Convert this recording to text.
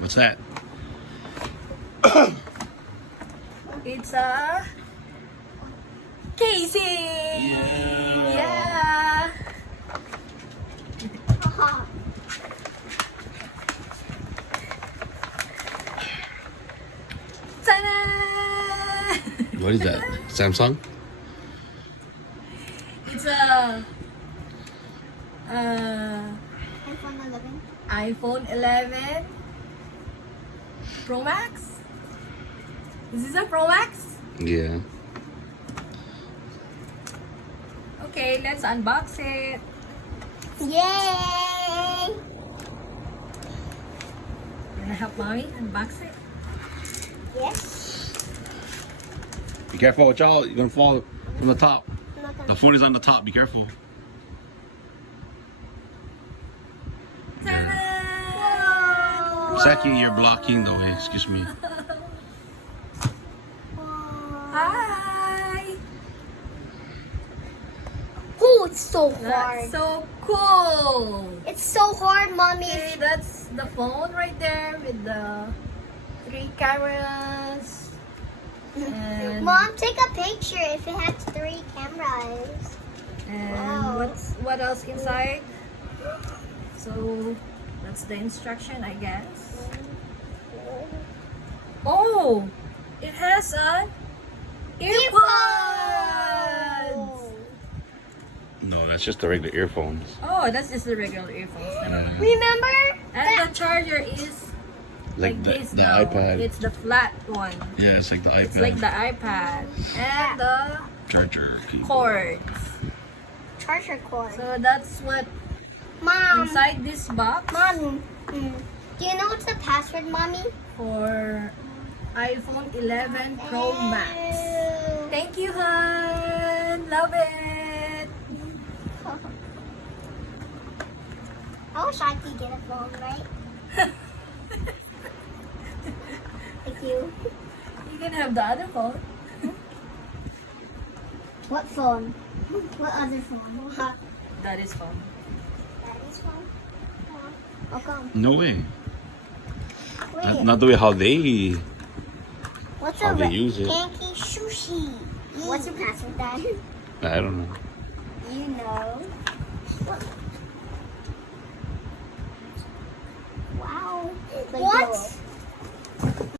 What's that? It's a Casey. Yeah. Ta-da! What is that? Samsung? It's a iPhone 11 Pro Max. Is this a Pro Max? Yeah. Okay, let's unbox it. Yay! Gonna help mommy unbox it. Yes. Be careful, watch out. You're gonna fall from the top. I'm not The gonna. phone is on the top. Be careful. Ta-da! Saki, you're blocking the way. Excuse me. Hi! Oh, it's so hard. That's so cool! It's so hard, mommy. Okay, that's the phone right there with the 3 cameras. And, Mom, take a picture if it has 3 cameras. and Wow. what else inside? So that's the instruction, I guess. Oh, it has an earpods. No, that's just the regular earphones. Oh, that's just the regular earphones. Remember? And the charger is like the this now. iPad. It's the flat one. Yeah, it's like the iPad. It's like the iPad and the charger. Keyboard. cords. Charger cord. So that's what Mom. inside this box Mom. Do you know what's the password, mommy? for iPhone 11 Pro Max. Thank you, hon. Love it. I wish I could get a phone, right? Thank you. You can have the other phone. What phone? What other phone? That is phone. That is phone. How come? No way. Wait. Not the way how they. What's how a they use it. pancake sushi? What's your password, Dad? I don't know. You know. Wow. What?